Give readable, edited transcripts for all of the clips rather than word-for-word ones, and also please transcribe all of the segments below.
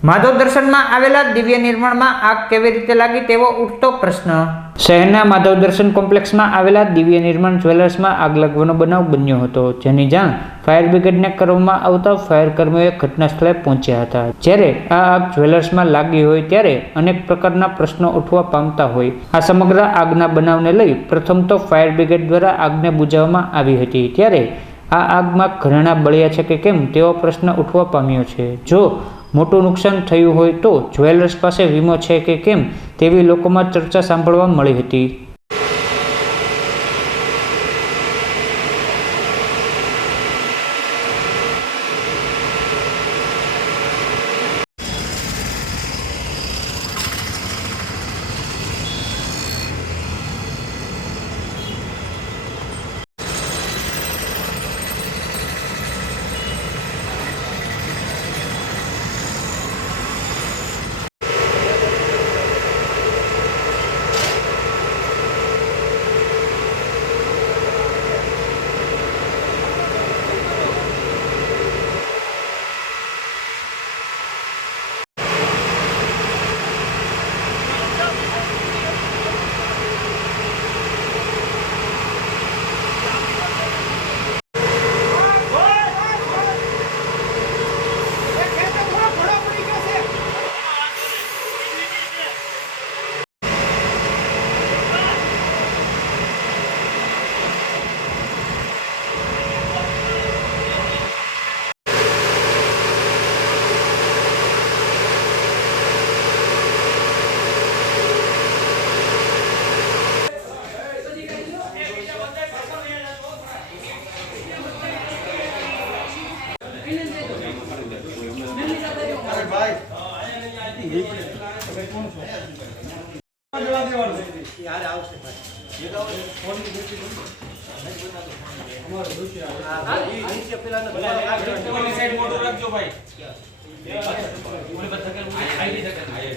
માધવ દર્શનમાં આવેલા દિવ્ય નિર્માણમાં આગ કેવી રીતે લાગી તેવો ઉઠતો પ્રશ્ન। શહેરના માધવ દર્શન કોમ્પ્લેક્સમાં આવેલા દિવ્ય નિર્માણ જ્વેલર્સમાં આગ લાગવાનો બનાવ બન્યો હતો, જેની જાણ ફાયર બ્રિગેડને કરવામાં આવતા ફાયર કર્મીઓ ઘટના સ્થળે પહોંચ્યા હતા। જ્યારે આ આગ જ્વેલર્સમાં લાગી હોય ત્યારે અનેક પ્રકારના પ્રશ્નો ઉઠવા પામતા હોય આ સમગ્ર આગના બનાવને લઈ પ્રથમ તો ફાયર બ્રિગેડ દ્વારા આગને બુઝાવવામાં આવી હતી, ત્યારે આ આગમાં ઘરેણા બળ્યા છે કે કેમ તેવો પ્રશ્ન ઉઠવા પામ્યો છે। જો મોટું નુકસાન થયું હોય તો જ્વેલર્સ પાસે વીમો છે કે કેમ તેવી લોકોમાં ચર્ચા સાંભળવા મળી હતી।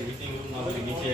मीटिंग रूम नीचे